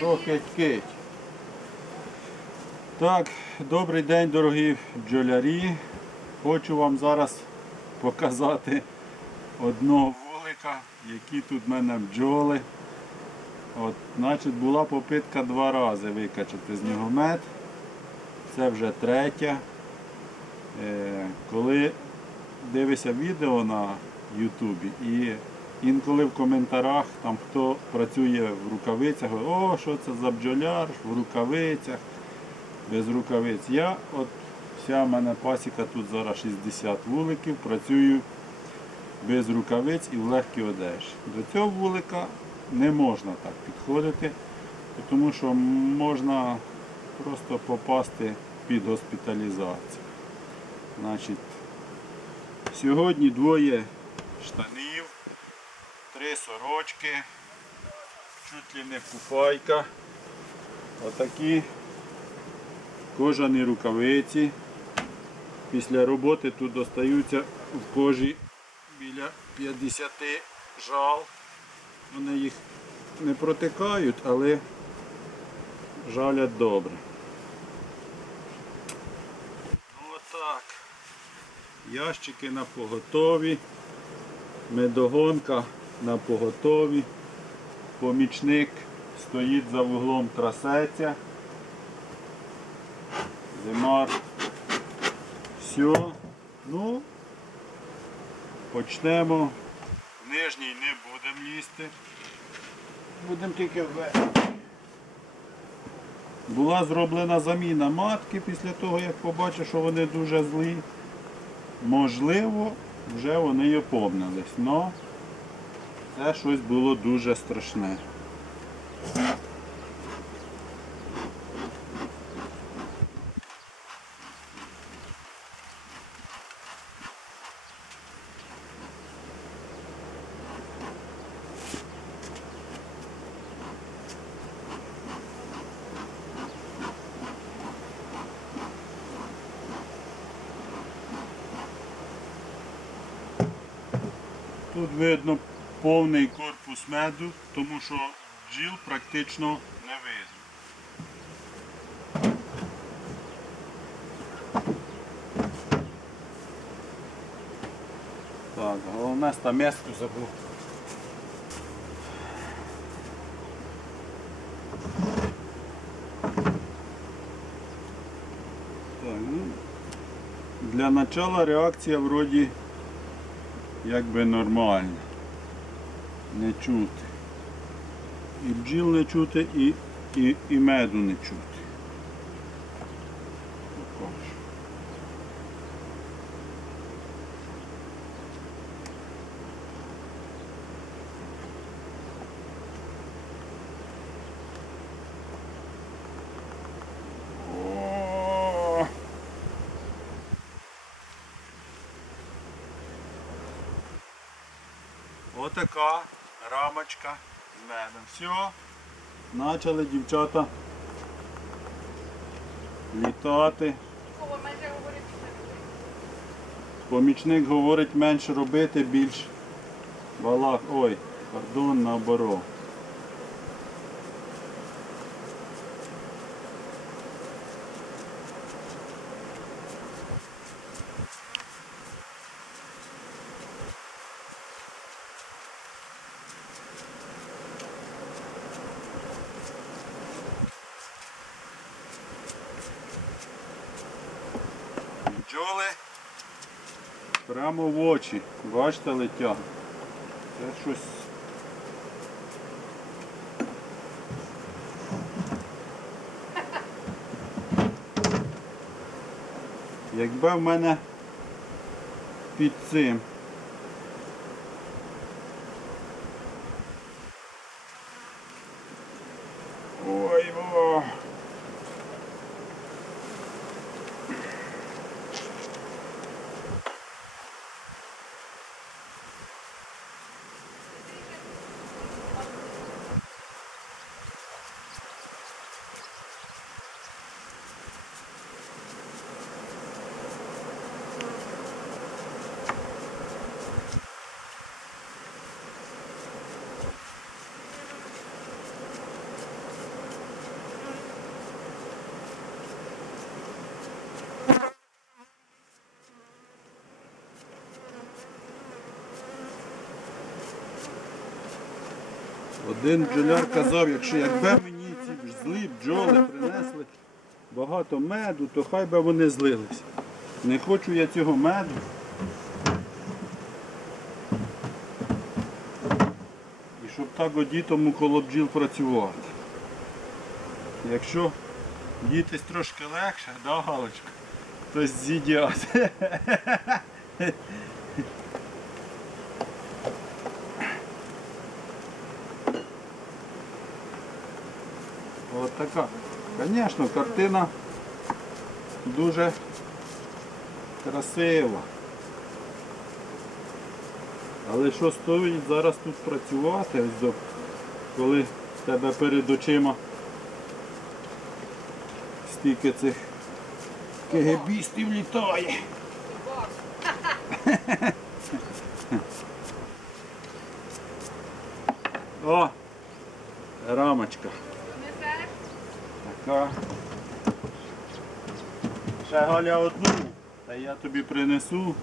Трохи кить. Так, добрий день, дорогі бджолярі. Хочу вам зараз показати одного вулика, які тут в мене бджоли. От, значить, була попитка два рази викачати з нього мед. Це вже третя. Е, коли дивишся відео на Ютубі і інколи в коментарях там хто працює в рукавицях, о, що це за бджоляр в рукавицях, без рукавиць. Я, от вся в мене пасіка тут зараз 60 вуликів, працюю без рукавиць і в легкій одежі. До цього вулика не можна так підходити, тому що можна просто попасти під госпіталізацію. Значить, сьогодні двоє штанів, три сорочки, чуть ли не куфайка, отакі кожані рукавиці. Після роботи тут достаються в кожі біля 50 жал. Вони їх не протикають, але жалять добре. Ну отак. Ящики на поготові, медогонка на поготові. Помічник стоїть за вуглом трасеться. Зимар. Все. Ну, почнемо. Нижній не будемо лізти. Будемо тільки вверх. Була зроблена заміна матки після того, як побачив, що вони дуже злі. Можливо, вже вони й оповнились, але це щось було дуже страшне. Тут видно повний корпус меду, тому що бджіл практично не видно. Так, головне стамеску забув. Ну, для начала реакція вроді якби нормально. Не чути. І бджіл не чути, і, і, і меду не чути. Покажу. О! Отака рамочка з медом. Все. Почали дівчата літати. Помічник говорить менше робити, більш балак. Ой, пардон, наоборот. Бджоли прямо в очі. Бачите, летя. Це щось. Якби в мене під цим. Один бджоляр казав, якщо якби мені ці злі бджоли принесли багато меду, то хай би вони злилися. Не хочу я цього меду. І щоб так одітому коло бджіл працювати. Якщо дітись трошки легше, да, Галочка? Хтось з'їдять. така. Звісно, картина дуже красива. Але що стоїть зараз тут працювати, коли в тебе перед очима стільки цих кегебістів літає. О! Рамочка. Така. Ще Галя одну, та я тобі принесу.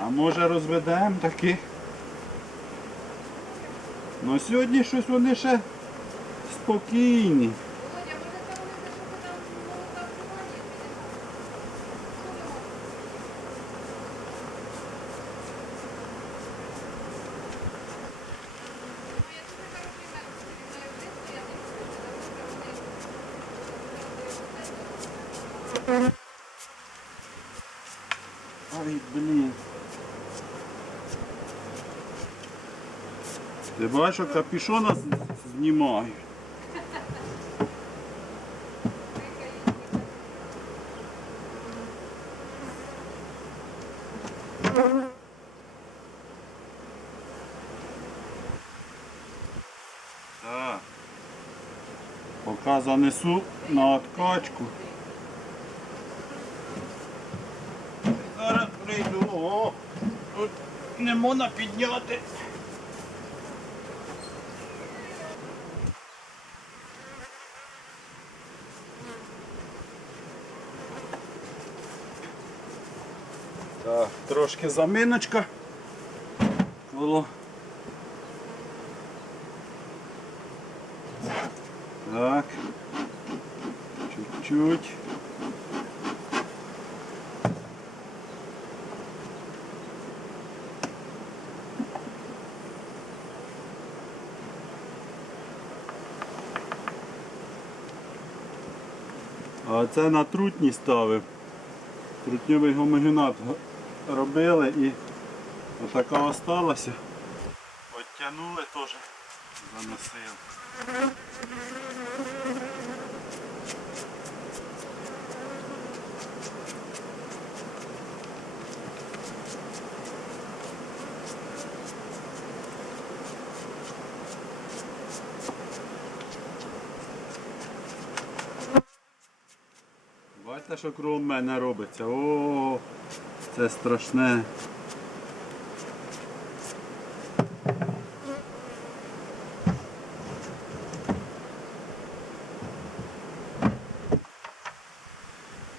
А може розведемо таки. Ну сьогодні щось вони ще спокійні. Володя, може це вони за що ти там молока вживання? Ай, блін. Ти бачиш, капюшона з- знімають. Поки занесу на откачку. Зараз прийду. О, тут не можна підняти. Так, трошки заминочка. Коло. Так. Чуть-чуть. А це на трутні ставив. Трутньовий гомогенат робили і отака осталася. Оттянули теж, заносили. Бачите, що кругом мене робиться. О, це страшне.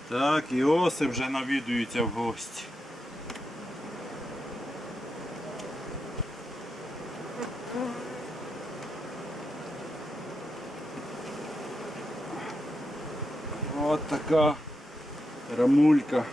Так, і Осип вже навідується в гості. От така рамулька.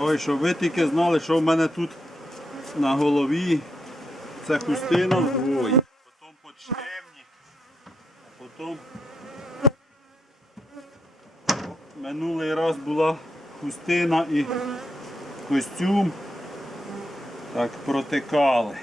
Ой, щоб ви тільки знали, що в мене тут на голові. Це хустина вдвоє. Потім подшемні, а потім минулий раз була хустина і костюм. Так протикали.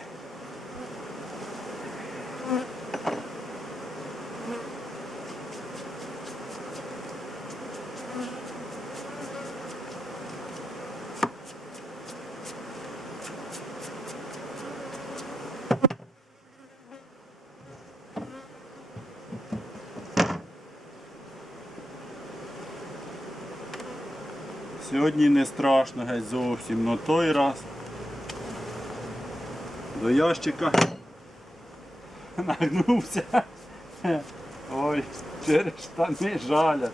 Сьогодні не страшно геть зовсім, но той раз до ящика нагнувся. Ой, через штани жалять.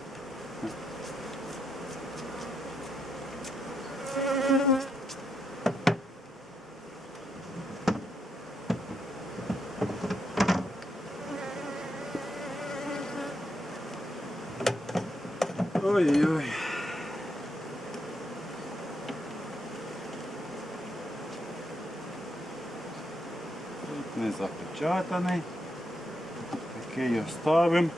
Тут не запечатаний. Такий оставимо.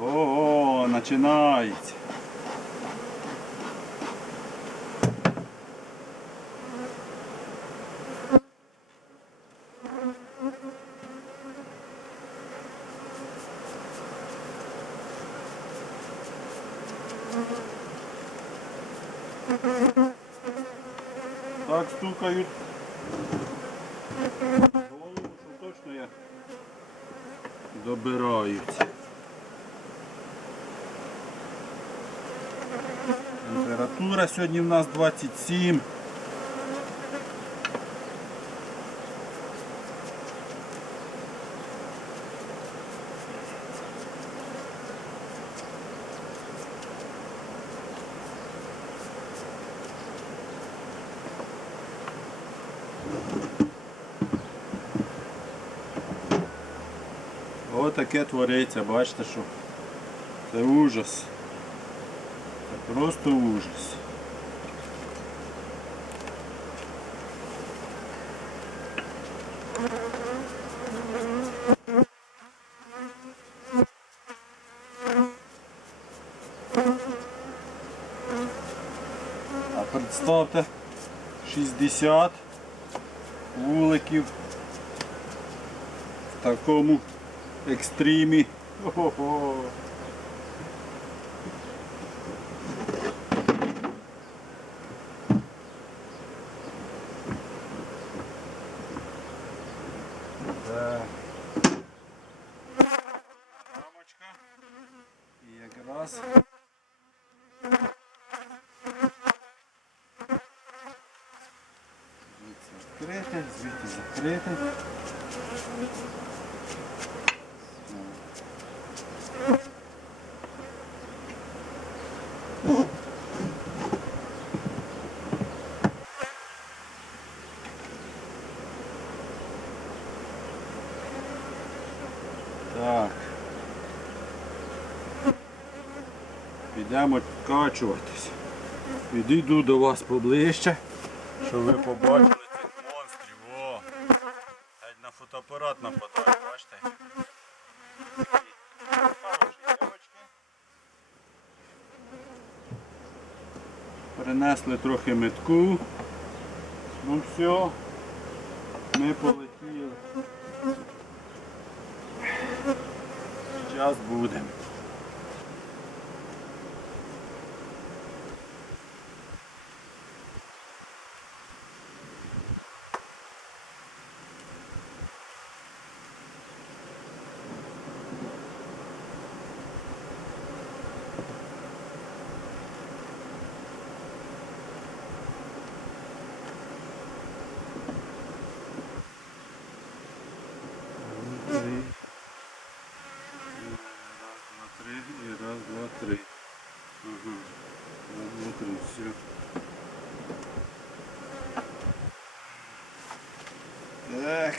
О, починається. Так стукають. Голову, що точно я добираються. Температура сьогодні в нас 27. Отаке твориться, бачите, що це ужас. Це просто ужас. А представте 60 вуликів в такому екстримі. Ого. Да. Якраз. Звідси відкрити, звідти закрити. Так. Підемо качуватись. Підійду до вас поближче, щоб ви побачили цих монстрів. О! Геть на фотоапарат нападає, бачите? Принесли трохи метку. Ну все, ми полетіли. Зараз будемо. Три. Раз, два, три. И раз, два, три. Ага. Раз, два, три. Все. Так.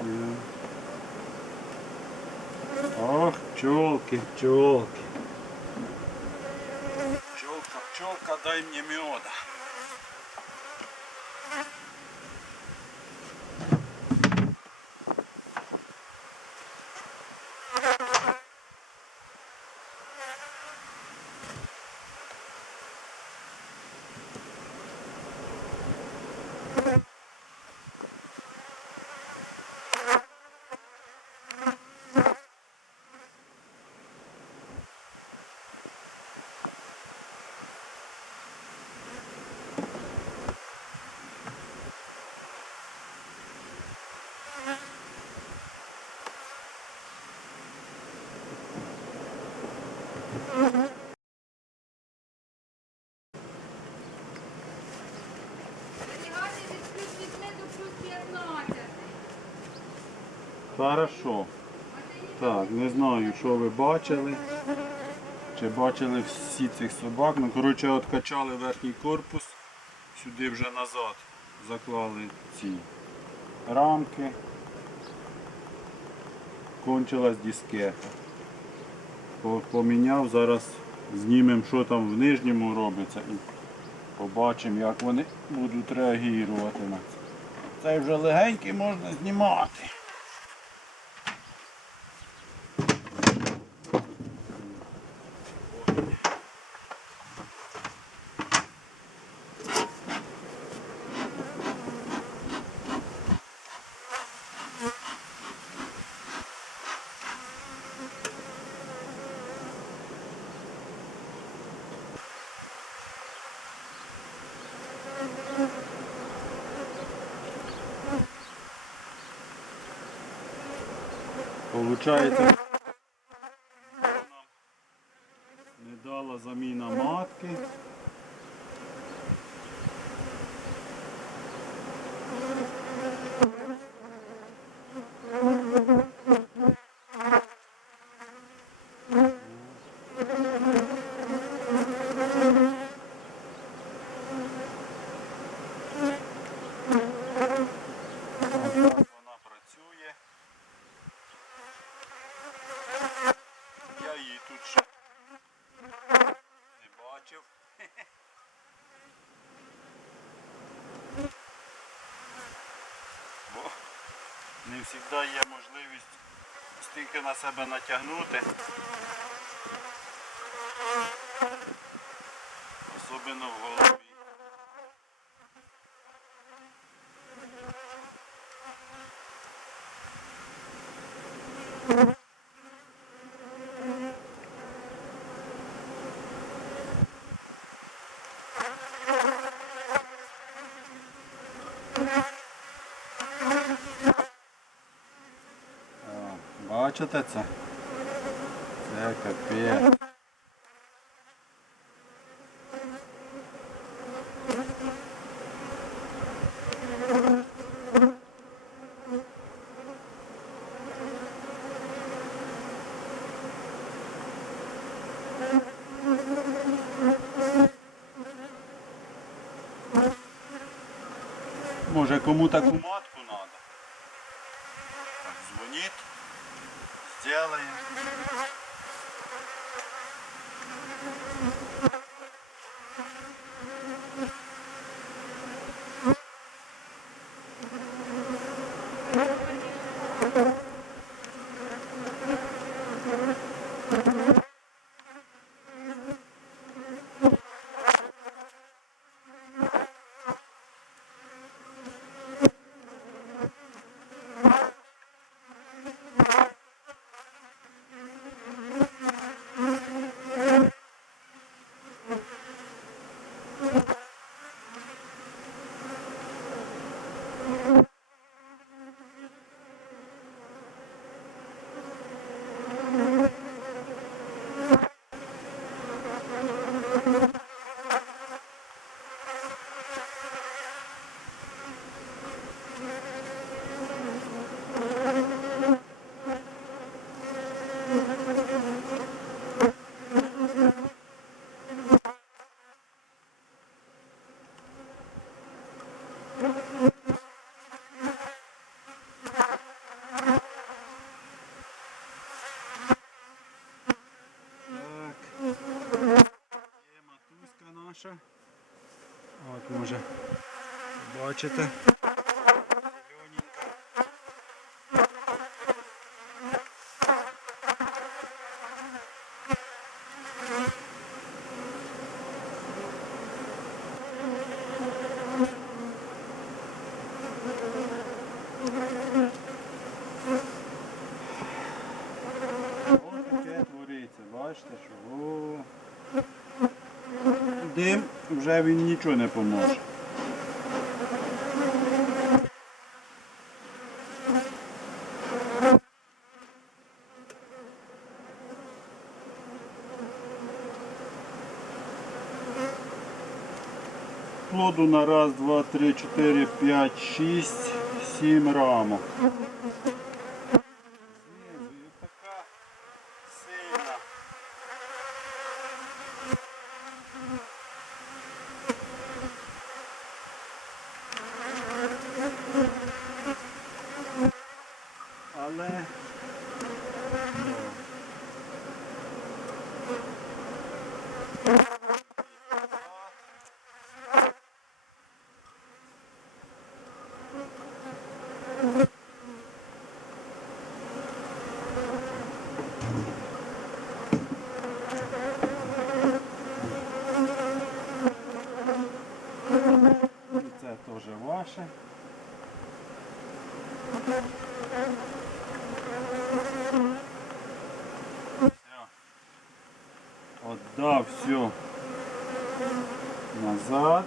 Все. Ох, пчелки. Пчелка, пчелка, дай мне меда. Хорошо. Так, не знаю, що ви бачили. Чи бачили всі цих собак. Ну, коротше, откачали верхній корпус, сюди вже назад заклали ці рамки. Кончилась дискета. Поміняв, зараз знімемо, що там в нижньому робиться і побачимо, як вони будуть реагувати на це. Цей вже легенький можна знімати. Получається, нам не дала заміна матки. Так вона працює. Я її тут ще не бачив. Бо не завжди є можливість стільки на себе натягнути. Особливо в голові. Бачите це? Це капець. Матуська. От може бачите. Ось таке твориться, бачите, що о. дим вже він нічого не поможе. Плоду на раз, два, три, чотири, п'ять, шість, сім рамок. there. Отдав все назад.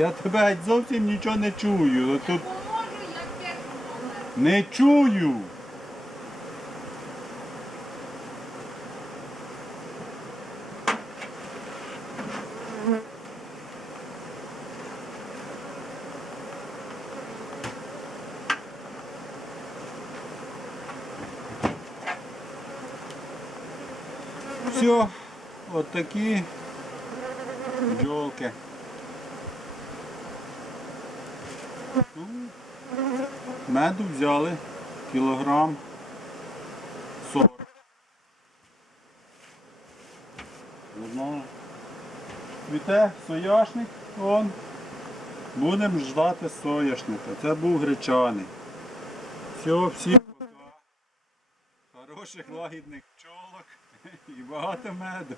Я тебе зовсім нічого не чую. Тут Поможу, як не чую. Все, от такі бджолки. Ну, Меду взяли кілограм 40. Одного. Цвіте сояшник, он. Будемо ждати сояшника. Це був гречаний. Все, всім пока. Хороших лагідних пчолок і багато меду.